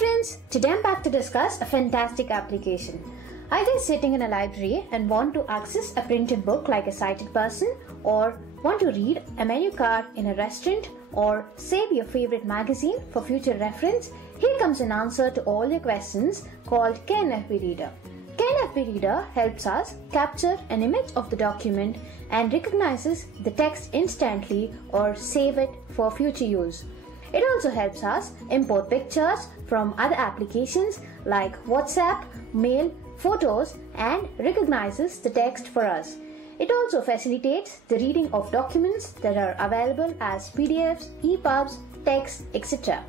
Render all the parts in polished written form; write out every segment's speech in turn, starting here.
friends, today I'm back to discuss a fantastic application. Are you sitting in a library and want to access a printed book like a sighted person, or want to read a menu card in a restaurant, or save your favorite magazine for future reference? Here comes an answer to all your questions called K.N.F.B Reader. K.N.F.B Reader helps us capture an image of the document and recognizes the text instantly or save it for future use. It also helps us import pictures from other applications like WhatsApp, mail, photos, and recognizes the text for us. It also facilitates the reading of documents that are available as PDFs, EPUBs, text, etc.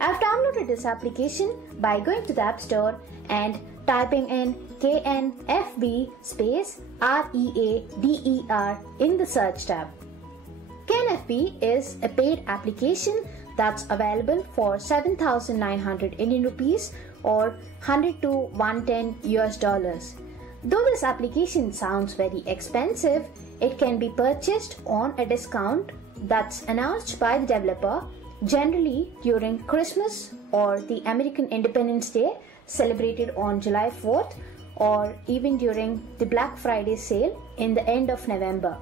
I've downloaded this application by going to the App Store and typing in K.N.F.B space READER in the search tab. K.N.F.B is a paid application that's available for 7,900 Indian rupees or 100 to 110 US dollars. Though this application sounds very expensive, it can be purchased on a discount that's announced by the developer, generally during Christmas or the American Independence Day celebrated on July 4th, or even during the Black Friday sale in the end of November.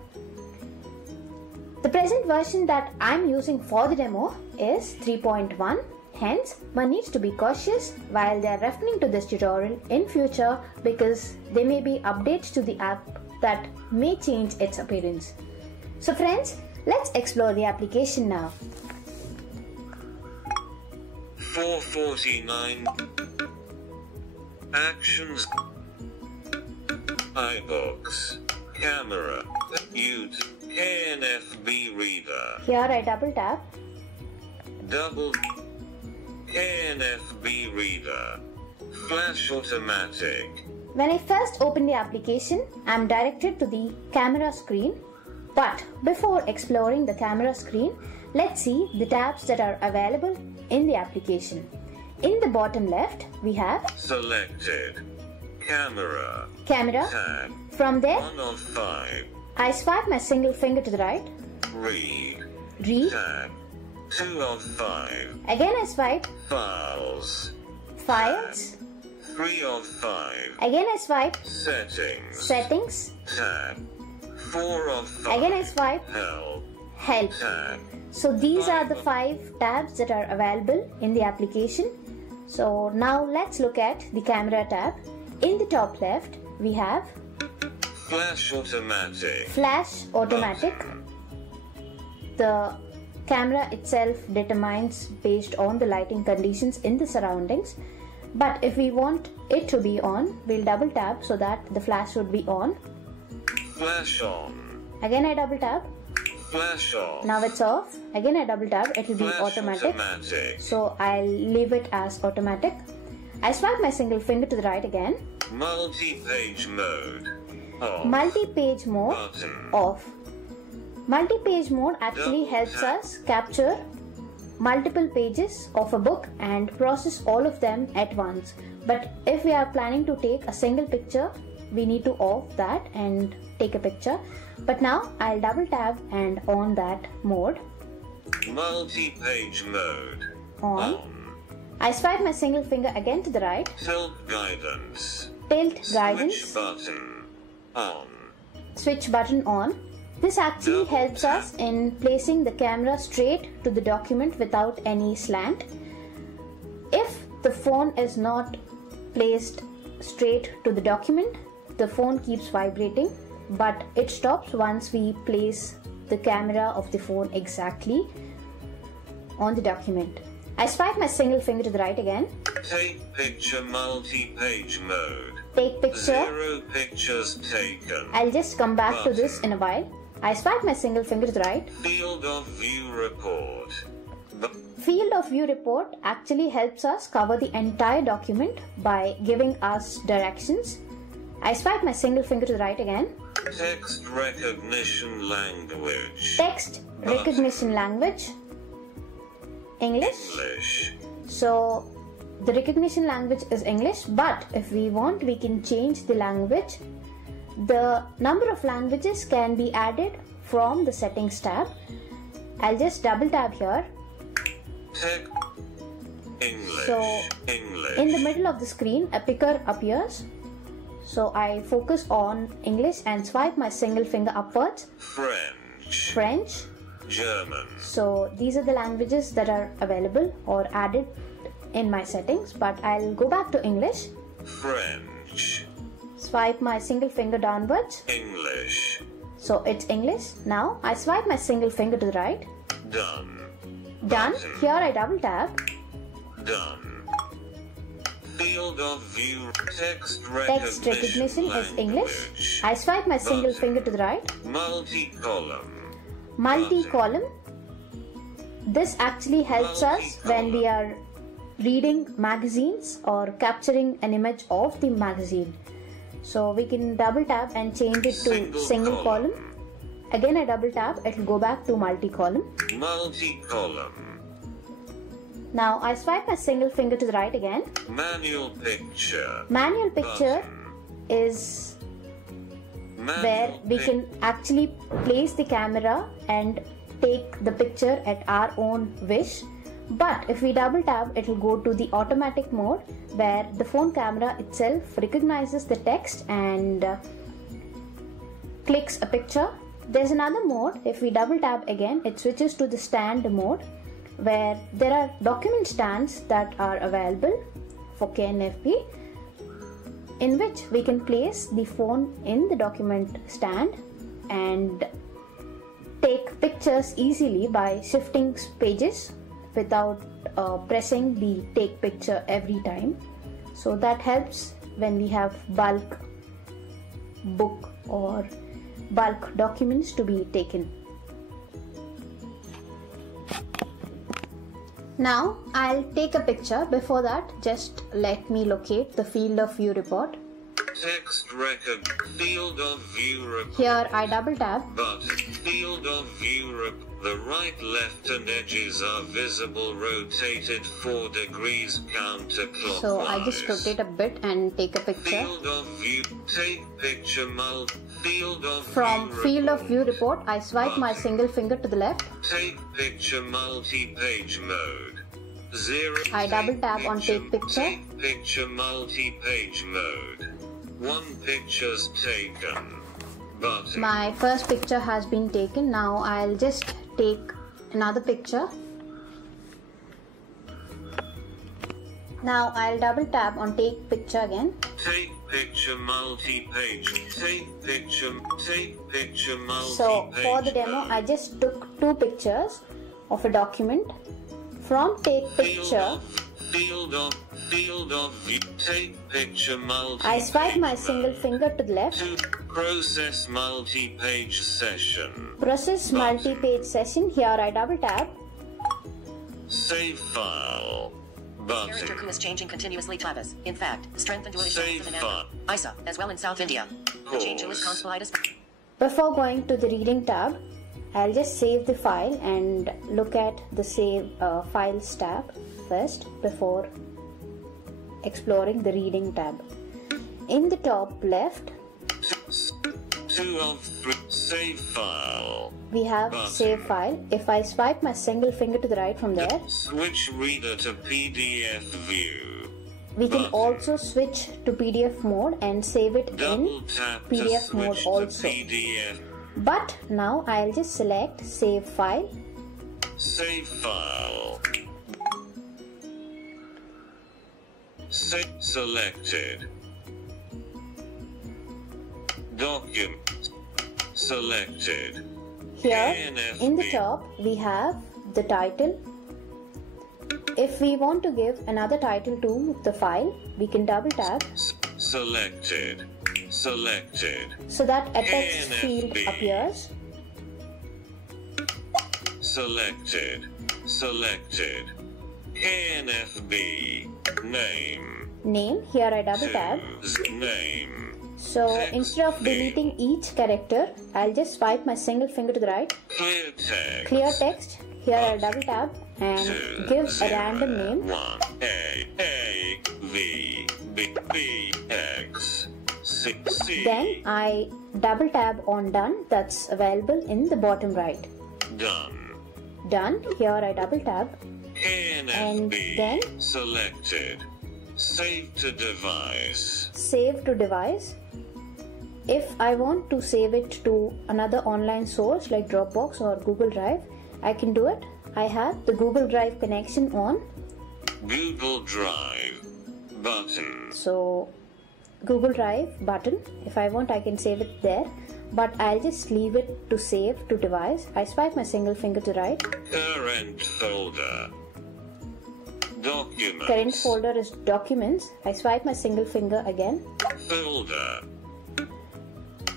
The present version that I'm using for the demo is 3.1, hence one needs to be cautious while they are referring to this tutorial in future because there may be updates to the app that may change its appearance. So friends, let's explore the application now. 449 Actions, iBooks, Camera, Ute, K.N.F.B Reader. Here I double tap. Double K.N.F.B Reader. Flash automatic. When I first open the application, I'm directed to the camera screen. But before exploring the camera screen, let's see the tabs that are available in the application. In the bottom left, we have Selected. Camera. Camera. Tab. From there, 1 of 5. I swipe my single finger to the right. Read. Read. Tab. 2 of 5. Again I swipe. Files. Files. 3 of 5. Again I swipe. Settings. Settings. Tab. 4 of 5. Again I swipe. Help. Help. Tab. So these are the 5 tabs that are available in the application. So now let's look at the camera tab. In the top left, we have Flash automatic. Flash automatic. Button. The camera itself determines based on the lighting conditions in the surroundings. But if we want it to be on, we'll double tap so that the flash would be on. Flash on. Again I double tap. Flash off. Now it's off. Again I double tap. It will be Flash automatic. automatic. So I'll leave it as automatic. I swipe my single finger to the right again. Multi-page mode. Off. Multi-page mode Button. off. Multi-page mode actually Double helps tap. us capture multiple pages of a book and process all of them at once. But if we are planning to take a single picture, we need to off that and take a picture. But now I'll double tap and on that mode. Multi-page mode. On. I swipe my single finger again to the right. Tilt guidance. Tilt guidance. Switch button. On. Switch button on. This actually Double helps tap. us in placing the camera straight to the document without any slant. If the phone is not placed straight to the document, the phone keeps vibrating, but it stops once we place the camera of the phone exactly on the document. I swipe my single finger to the right again. Take picture multi-page mode. Take picture. 0 pictures taken. I'll just come back to this in a while. I swipe my single finger to the right. Field of view report. Field of view report actually helps us cover the entire document by giving us directions. I swipe my single finger to the right again. Text recognition language. Text recognition language. English. So the recognition language is English, but if we want, we can change the language. The number of languages can be added from the settings tab. I'll just double tap here. English. So English. in the middle of the screen, a picker appears. So I focus on English and swipe my single finger upwards. French. French. German. So these are the languages that are available or added in my settings, but I'll go back to English. French. Swipe my single finger downwards. English. So it's English. Now I swipe my single finger to the right. Done. Done. Button. Here I double tap. Done. Field of view. Text Text recognition is English. I swipe my single finger to the right. Multi-column. Multi-column. This actually helps us when we are reading magazines or capturing an image of the magazine. So we can double tap and change it to single column. Again I double tap, it will go back to multi-column. Multi-column. Now I swipe my single finger to the right again. Manual picture. Manual picture is where we can actually place the camera and take the picture at our own wish. But if we double tap, it will go to the automatic mode where the phone camera itself recognizes the text and clicks a picture. There's another mode. If we double tap again, it switches to the stand mode where there are document stands that are available for K.N.F.B, in which we can place the phone in the document stand and take pictures easily by shifting pages without pressing the take picture every time. So that helps when we have bulk book or bulk documents to be taken. Now I'll take a picture. Before that, just let me locate the field of view report. Text record. Field of view report. Here I double tap. Button. Field of view report. The right, left and edges are visible, rotated 4 degrees counterclockwise. So I just rotate a bit and take a picture. Field of view. Take picture Field of From view field report. of view report, I swipe my single finger to the left. Take picture multi-page mode. 0. I double tap on take picture. Take picture multi-page mode. 1 picture's taken. Button. My first picture has been taken. Now I'll just take another picture. Now I'll double tap on take picture again. Take picture multi-page. Take picture multi-page. So for the demo, I just took 2 pictures of a document. From take picture, Field of view. Take picture multi-page. I swipe my single finger to the left. To process multi-page session. Process multi-page session. Here I double tap. Save file. Character Button. crew is changing continuously. Travis. In fact, strength and duration Save of the file. ISA, as well in South India. The change to Wisconsin slide is. Before going to the reading tab, I'll just save the file and look at the save files tab first before exploring the reading tab. In the top left, 2 of 3. Save file. we have save file. If I swipe my single finger to the right from there, Switch reader to PDF view. we can Button. also switch to PDF mode and save it in Double tap PDF to mode switch also. to PDF. But now I'll just select save file. Save file. Selected. Document. Selected. Here K.N.F.B. in the top we have the title. If we want to give another title to the file, we can double tap Selected. Selected. so that a text field K.N.F.B. appears. Selected. Selected. K.N.F.B. Name. Name, here I double tap. Name. So Text instead of field. deleting each character, I'll just swipe my single finger to the right. Clear text. Clear text, here I double tap and 2, give a 0, random name. 1 A V B B X C C. Then I double tap on done, that's available in the bottom right. Done. Done, here I double tap K.N.F.B. then selected. Save to device. Save to device. If I want to save it to another online source like Dropbox or Google Drive, I can do it. I have the Google Drive connection on. Google Drive button. So Google Drive button. If I want, I can save it there, but I'll just leave it to save to device. I swipe my single finger to right. Current folder. Documents. Current folder is documents. I swipe my single finger again. Folder.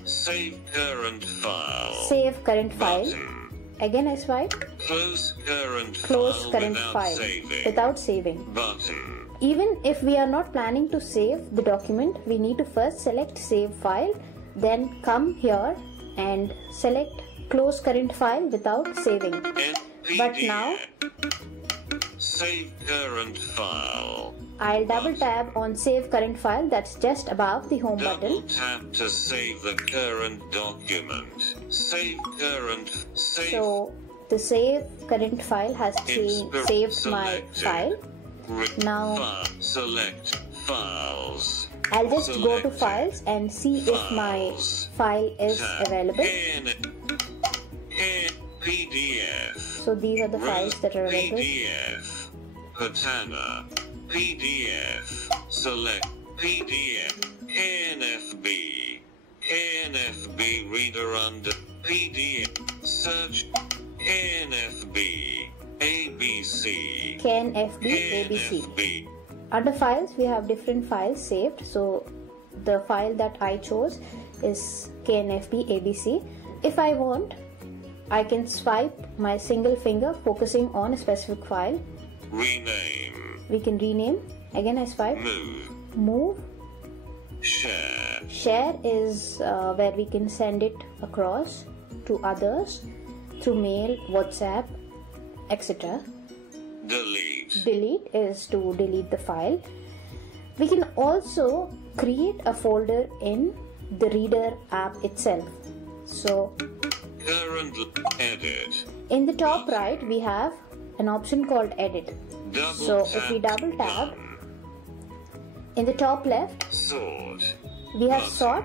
Save current file. Save current file. Button. Again I swipe. Close current Close file current without file saving. without saving. Button. Even if we are not planning to save the document, we need to first select save file, then come here and select close current file without saving. But now save current file. I'll double tap on save current file, that's just above the home Double button. tap to save the current document. Save current. Save. So the save current file has saved my file. Now select files. I'll just go to files and see if my file is available. PDF. So these are the files that are available. PDF. Patana. PDF. Select PDF. K.N.F.B. K.N.F.B. reader under PDF. Search K.N.F.B. ABC. K.N.F.B. ABC. Under files, we have different files saved. So the file that I chose is K.N.F.B. ABC. If I want, I can swipe my single finger focusing on a specific file. Rename. We can rename. Again I swipe. Move. Share. Share is where we can send it across to others through mail, WhatsApp, etc. Delete. Delete is to delete the file. We can also create a folder in the Reader app itself. So Current edit. in the top right we have an option called edit. So if we double tap, in the top left Sort. we have sort,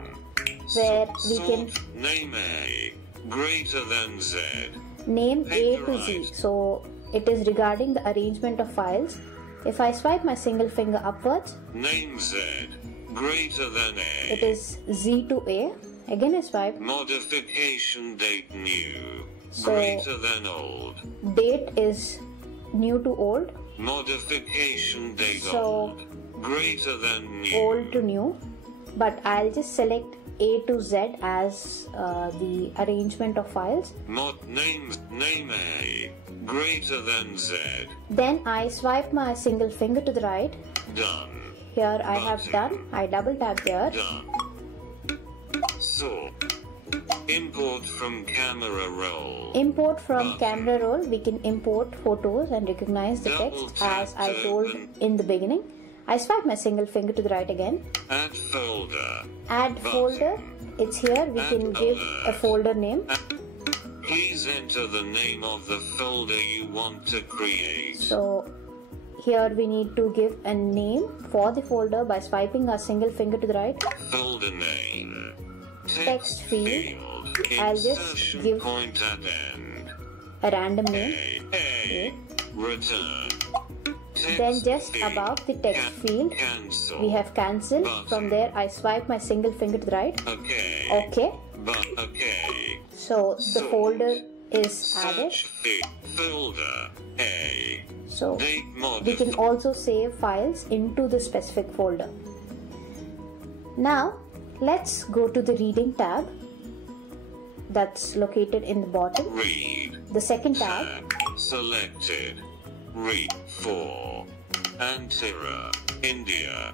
where we can name A greater than Z. name A to Z. So it is regarding the arrangement of files. If I swipe my single finger upwards, Name Z greater than A. it is Z to A. Again I swipe. Modification date new. So Greater than old. date is new to old. Modification date So old. Greater than new. old to new. But I'll just select A to Z as the arrangement of files. Name A greater than Z. Then I swipe my single finger to the right. Done. Here I have done. I double tap there. Done. Sort. Import from camera roll. Import from camera roll. We can import photos and recognize the text as I told in the beginning. I swipe my single finger to the right again. Add folder. Add folder. It's here. We can give a folder name. Please enter the name of the folder you want to create. So here we need to give a name for the folder by swiping our single finger to the right. Folder name. Text field. I'll just Insertion give point at end. a random name. A. Return. Then just above the text field, Cancel. we have cancel. From there I swipe my single finger to the right. Okay. OK. Okay. So the folder is added. Search folder A. So Date we can also save files into the specific folder. Now let's go to the reading tab that's located in the bottom. Read. The second tab. Selected. Read for Antira, India.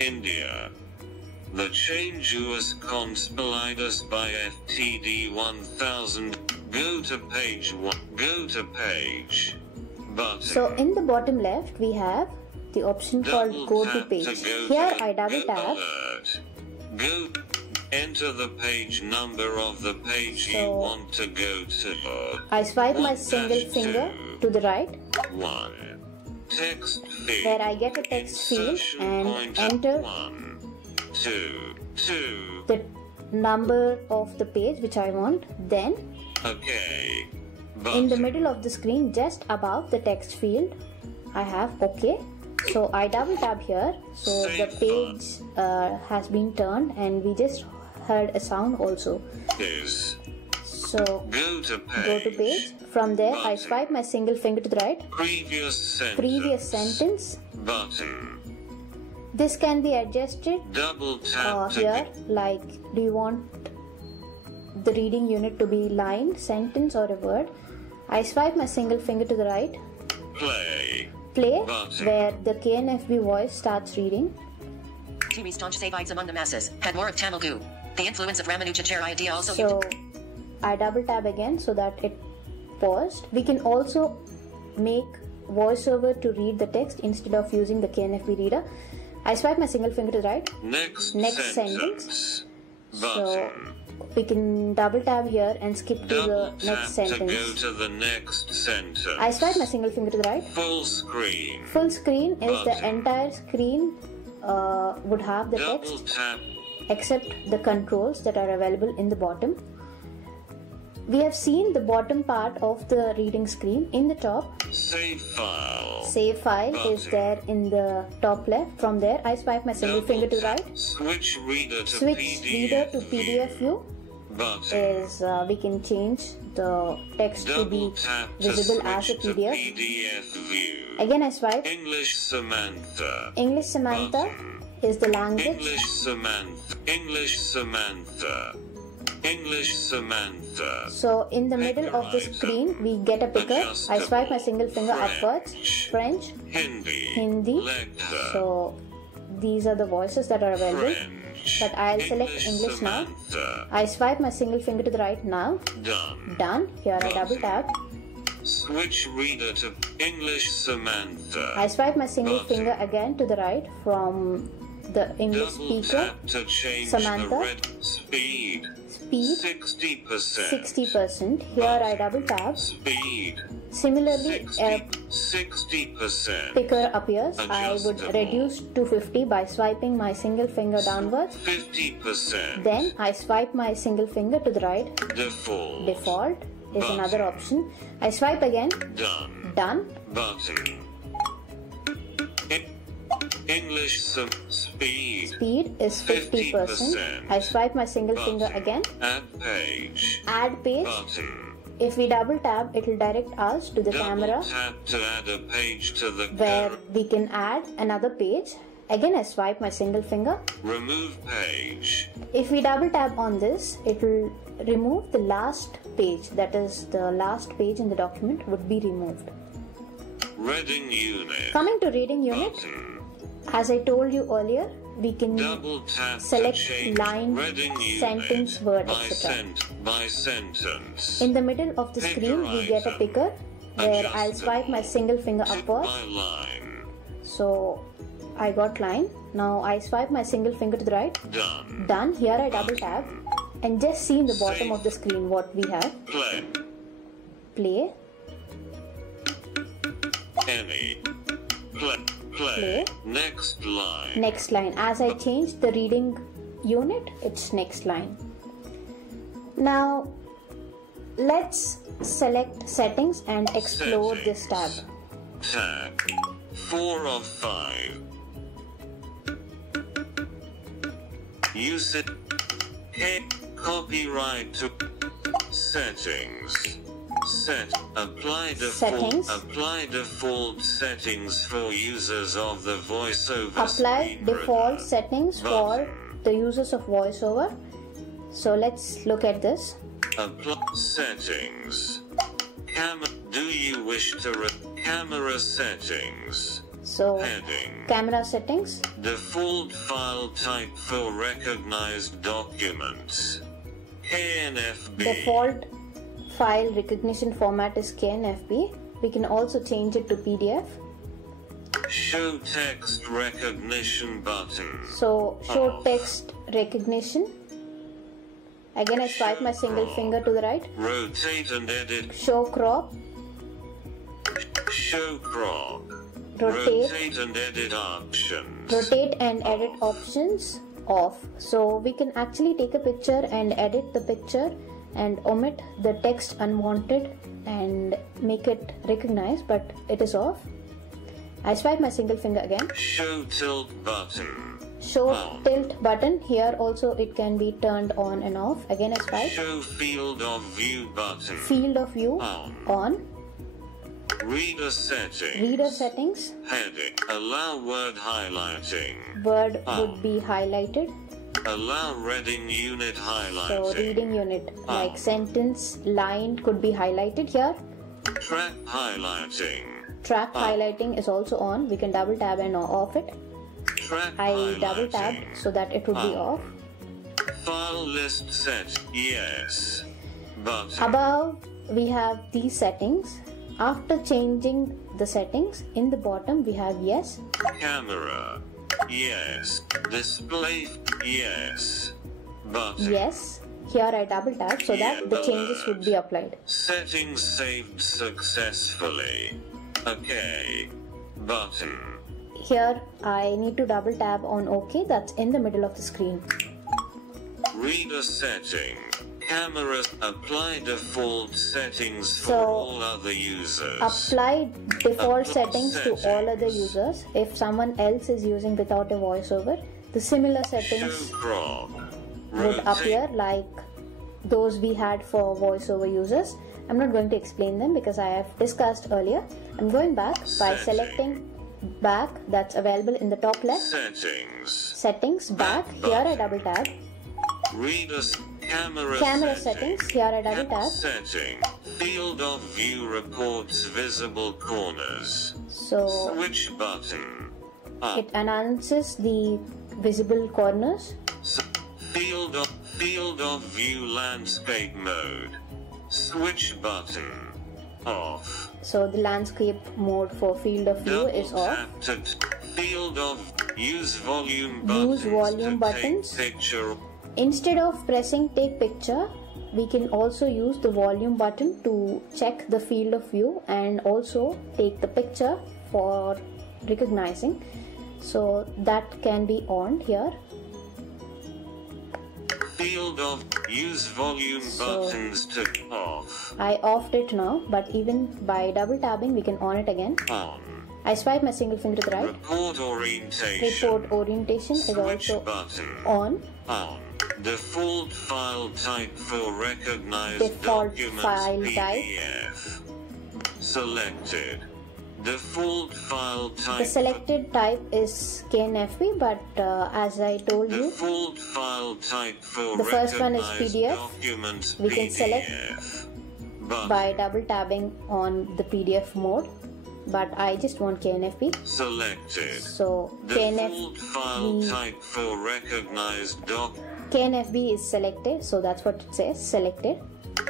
India. The change US conspilitus by FTD 1000. Go to page 1. Go to page. Button. So in the bottom left we have the option called go to page. Here I double tap. Alert. Go. Enter the page number of the page you want to go to. I swipe my single finger to the right. 1. Text field. where I get a text field and enter 1, 2, 2. the number of the page which I want. Then Okay. in the middle of the screen, just above the text field, I have OK. So I double tap here, so the page has been turned, and we just heard a sound also. Is So go to page. From there, I swipe my single finger to the right. Previous sentence. Button. This can be adjusted Double tap here, like do you want the reading unit to be line, sentence, or a word? I swipe my single finger to the right. Play. Button. Where the K.N.F.B voice starts reading. Kimi staunch Savites among the masses, had more of Telugu. The influence of Ramanujacharya idea also. So I double tap again so that it paused. We can also make voiceover to read the text instead of using the K.N.F.B reader. I swipe my single finger to the right. Next sentence. Button. So we can double tap here and skip to Double the next sentence. To go to the next sentence. I swipe my single finger to the right. Full screen. Full screen is the entire screen would have the Double text tap. except the controls that are available in the bottom. We have seen the bottom part of the reading screen. In the top, Save file. Save file is there in the top left. From there, I swipe my single finger to the right. Switch reader to Switch PDF reader to PDF view button. is we can change the text to be Double tap visible to as a switch to PDF. PDF view. Again, I swipe. English Samantha. English Samantha is the language. English Samantha. English Samantha. English Samantha. So in the middle of the screen, we get a picker. I swipe my single finger upwards. French, Hindi. Lecture. So these are the voices that are available. French. But I'll select English now. Samantha. I swipe my single finger to the right now. Done. Done. Here I double tap. Switch reader to English Samantha. I swipe my single Button. finger again to the right from the English Double speaker. tap to change Samantha. the red speed. Speed 60%. 60%. Here I double tap. Speed. Similarly, a 60%. picker appears. I would Adjustable. reduce to 50 by swiping my single finger downwards. 50%. Then I swipe my single finger to the right. Default. Default is Button. another option. I swipe again. Done. Done. Button. English speed. Speed is 50%. I swipe my single finger again. Add page. Add page. Button. If we double tap, it will direct us to the camera Double tap to add a page to the where we can add another page. Again, I swipe my single finger. remove page. If we double tap on this, it will remove the last page. That is, the last page in the document would be removed. Reading unit. Coming to reading unit, Button. as I told you earlier, we can Double tap select to change line, reading sentence, unit word, by, etc. by sentence. In the middle of the screen, we get a picker where I'll swipe my single finger Pick upward. by line. So I got line. Now I swipe my single finger to the right. Done. Done. Here I double tap and just see in the bottom of the screen what we have. Play. Play. Any. Play. Play. Next line. Next line. As I change the reading unit, it's next line. Now let's select settings and explore this tab. Tag. 4 of 5. Use it. Copyright to settings. Apply Settings. default settings for users of the voiceover. Apply screen default reader. settings for Button. the users of voiceover. So let's look at this. Apply settings. Do you wish to camera settings? So Heading. camera settings. Default file type for recognized documents. K.N.F.B. Default file recognition format is K.N.F.B. We can also change it to PDF. Show text recognition button. So show Off. text recognition. Again, I swipe my single finger to the right. Rotate and edit. Show crop. Show Show crop. Rotate and edit options. Rotate and edit options off. So we can actually take a picture and edit the picture and omit the text unwanted and make it recognized, but it is off. I swipe my single finger again. Show tilt button. Show tilt button. Here also it can be turned on and off. Again I swipe. Show field of view button. Field of view on. Reader settings. Reader settings. Heading. Allow word highlighting. Word would be highlighted. Allow reading unit highlighting. So reading unit like sentence, line could be highlighted here. Track highlighting. Track highlighting is also on. We can double tap and off it. Track I double tapped so that it would be off. File list set. Yes. Button. Above we have these settings. After changing the settings, in the bottom we have yes. Camera. Yes. Display. Yes. Button. Yes. Here I double tap so that the changes would be applied. Settings saved successfully. OK. Button. Here I need to double tap on OK. That's in the middle of the screen. Reader setting. Cameras. Apply default settings for So, all other users. Apply default settings to all other users. If someone else is using without a voiceover, the similar settings Show crop. would appear like those we had for voiceover users. I'm not going to explain them because I have discussed earlier. I'm going back by selecting back, that's available in the top left. Settings, back. Here I double tap. Readers. Camera settings. Here I double tap. Setting. Field of view reports visible corners. So Switch button. it announces the visible corners. Field of view landscape mode. Switch button. Off. So the landscape mode for field of view is off. Field of use volume buttons. Take picture. Instead of pressing take picture, we can also use the volume button to check the field of view and also take the picture for recognizing. So that can be on here. Field of use volume buttons to off. I offed it now, but even by double tapping we can on it again. On. I swipe my single finger to the right. Report orientation. Report orientation is also button. on. On. Default file type for recognized Default documents file PDF. Selected. Default file type. The selected type is K.N.F.B, but as I told you, default file type for the first one is PDF. Documents We can select by double tapping on the PDF mode, but I just want K.N.F.B. Selected. So Default file type for recognized doc. K.N.F.B is selected, so that's what it says, selected.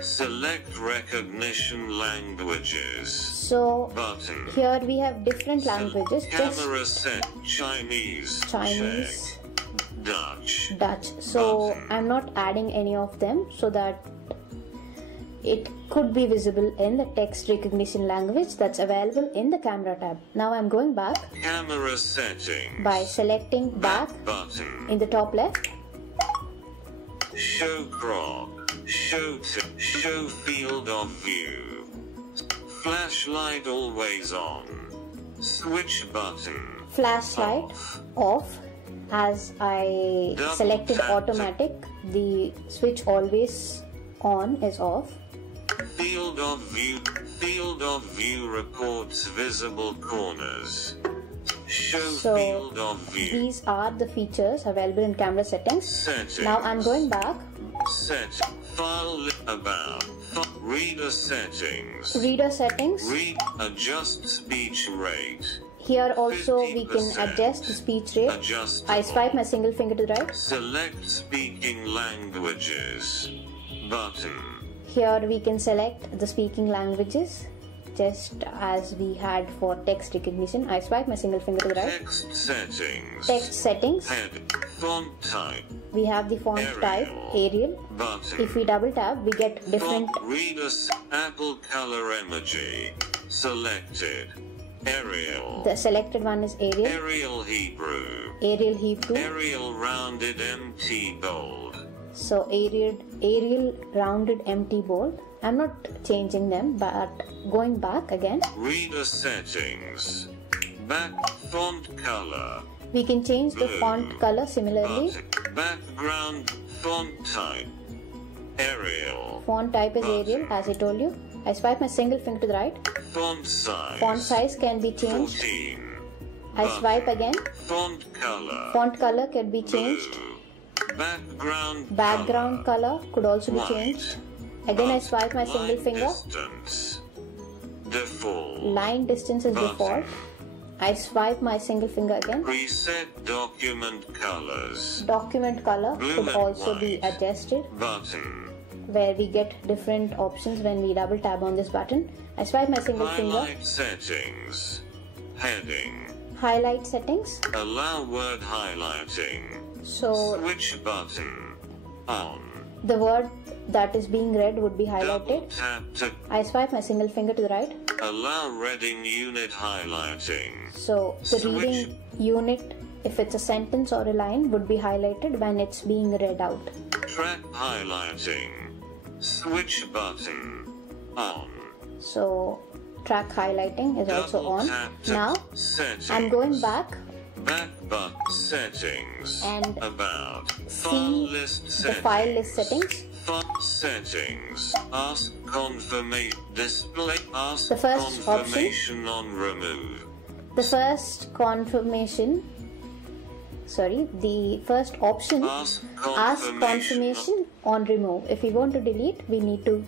Select recognition languages. So button. Here we have different languages. Camera set Chinese. Chinese. Dutch. Dutch. So I'm not adding any of them so that it could be visible in the text recognition language that's available in the camera tab. Now I'm going back. Camera settings. By selecting back button. in the top left. Show crop. Show field of view. Flashlight always on. Switch button. Flashlight off. As I selected automatic, the switch always on is off. Field of view reports visible corners. Show field of view. These are the features available in camera settings. Now I'm going back. Set file about reader settings. Reader settings. Adjust speech rate. Here also we can adjust the speech rate. I swipe my single finger to the right. Select speaking languages button. Here we can select the speaking languages, just as we had for text recognition. I swipe my single finger to the right. Text settings. Text settings. Font type. We have the font type Arial. Button. If we double tap, we get different. Readers Apple color emoji. Selected. Arial. The selected one is Arial. Arial Hebrew. Arial Hebrew. Arial rounded empty bold. So Arial rounded empty bold. I'm not changing them, but going back again. Reader settings. Back font color. We can change the font color similarly. Background font type. Arial. Font type is Arial, as I told you. I swipe my single finger to the right. Font size. Font size can be changed. 14. I swipe again. Font color. Font color can be changed. Background color could also be changed. Again, I swipe my single finger. Distance. Default. Line distance is default. I swipe my single finger again. Preset document colors. Document color could also be adjusted. Button. Where we get different options when we double tap on this button. I swipe my single finger. Highlight settings. Heading. Highlight settings. Allow word highlighting. So Switch button. On. the word that is being read would be Double highlighted. tap to I swipe my single finger to the right. allow reading unit highlighting. So the Switch. reading unit, if it's a sentence or a line, would be highlighted when it's being read out. Track highlighting. Switch button. On. So track highlighting is also Double on. tap to Now settings. I'm going back Back button settings. and About. File see list the settings. file list settings. File settings. Ask confirmation. Display. Ask The first confirmation on remove. The first confirmation, the first option, Ask ask confirmation on remove. If we want to delete, we need to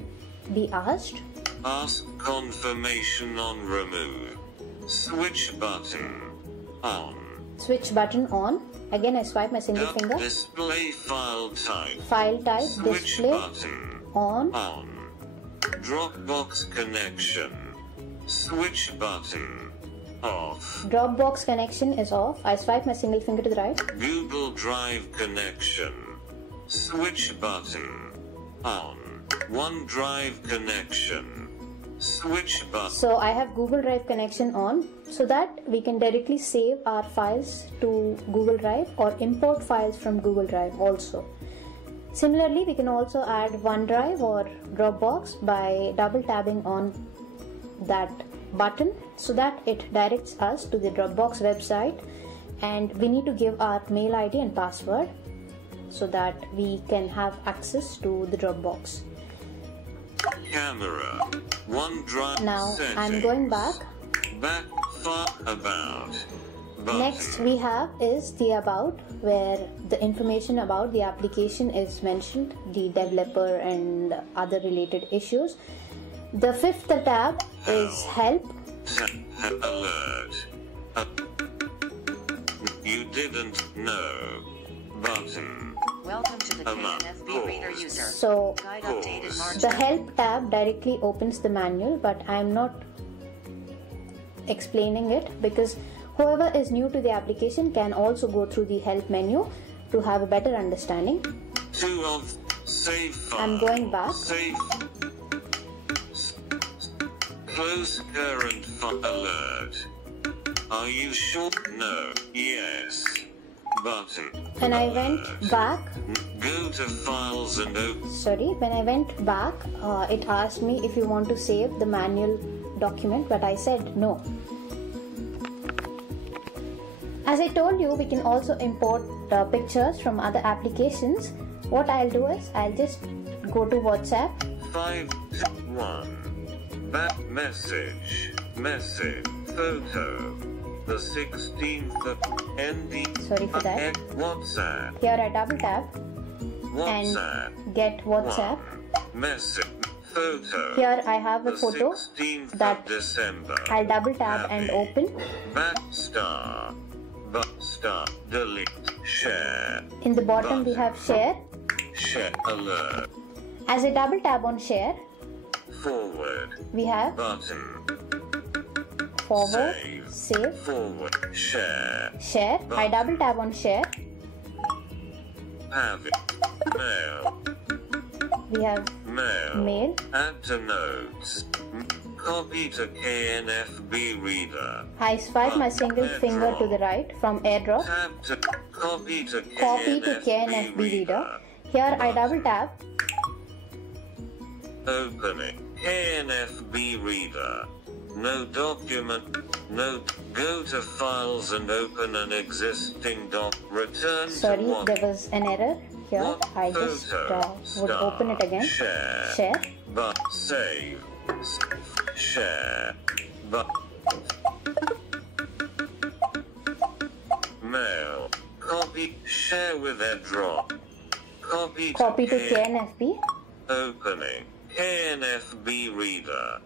be asked. Ask confirmation on remove. Switch button. On. Switch button on. Again, I swipe my single finger. Display file type. File type, Switch display, button. on. On. Dropbox connection. Switch button. Off. Dropbox connection is off. I swipe my single finger to the right. Google Drive connection. Switch button. On. OneDrive connection. Switch button. So I have Google Drive connection on, so that we can directly save our files to Google Drive or import files from Google Drive also. Similarly, we can also add OneDrive or Dropbox by double tapping on that button, so that it directs us to the Dropbox website, and we need to give our mail ID and password so that we can have access to the Dropbox. Camera. OneDrive Now settings. I'm going back. Back far about. Button. Next we have is the about, where the information about the application is mentioned, the developer and other related issues. The fifth tab is help. Alert. You didn't know. Button. Welcome to the K.N.F.B reader user. So Guide updated March. the help tab directly opens the manual, but I'm not explaining it because whoever is new to the application can also go through the help menu to have a better understanding. 2 of save file. I'm going back. Save. Close current file. Alert. Are you sure? No. Yes. Button. When I Alert. went back, Go to files and open. when I went back, it asked me if you want to save the manual document, but I said no. As I told you, we can also import pictures from other applications. What I'll do is I'll just go to WhatsApp. 5.1. Back message. Photo. The 16th of ND. Sorry for that. WhatsApp. Here I double tap WhatsApp. and get WhatsApp. Message. Photo. Here I have a The photo 16th that of December. I'll double tap and Happy. open. Back star. But star. Delete. Share. In the bottom we have share. Share. Alert. As I double tap on share, Forward. we have Button. forward, Save. save, Forward. Share. share. I double tap on share. Mail. We have Mail. mail. Add to notes. Copy to K.N.F.B reader. I swipe my single finger to the right from AirDrop. Tap to copy to K.N.F.B reader. Here I double tap. Opening K.N.F.B reader. No document. No. Go to files and open an existing doc. Return Sorry, to what? there was an error here. What I just photo? would open it again. Share. But save. Share. But mail. Copy. Share with AirDrop. Copy to K.N.F.B. Opening K.N.F.B reader.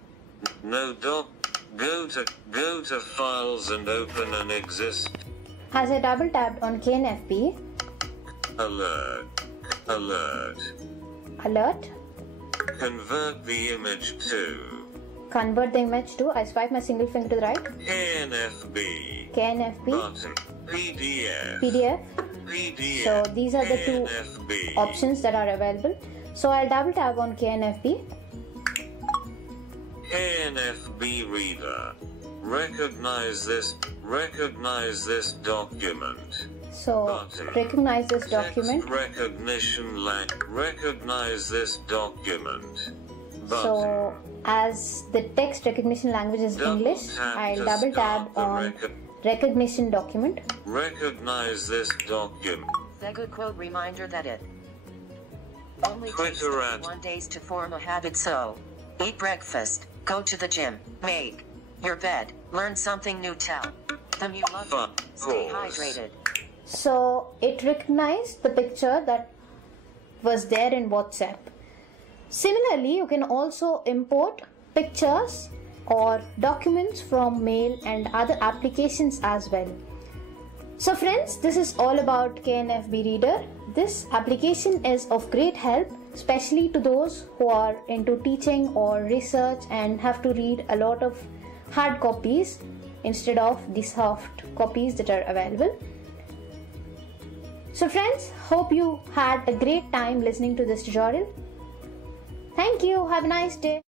No doc. Go to files and open an exist. As I double tapped on K.N.F.B. Alert. Convert the image to. Convert the image to. I swipe my single finger to the right. K.N.F.B. Button. PDF. So these are the two options that are available. So I'll double tap on K.N.F.B. K.N.F.B reader. Recognize this document. So Button. recognize this document. Text recognition recognize this document. Button. So as the text recognition language is English, I'll double tap on recognition document. Recognize this document. The good quote reminder that it only takes 21 days to form a habit, so eat breakfast, go to the gym, make your bed, learn something new, tell them you love them, stay hydrated. So it recognized the picture that was there in WhatsApp. Similarly, you can also import pictures or documents from mail and other applications as well. So friends, this is all about K.N.F.B reader. This application is of great help, especially to those who are into teaching or research and have to read a lot of hard copies instead of the soft copies that are available. So friends, hope you had a great time listening to this tutorial. Thank you. Have a nice day.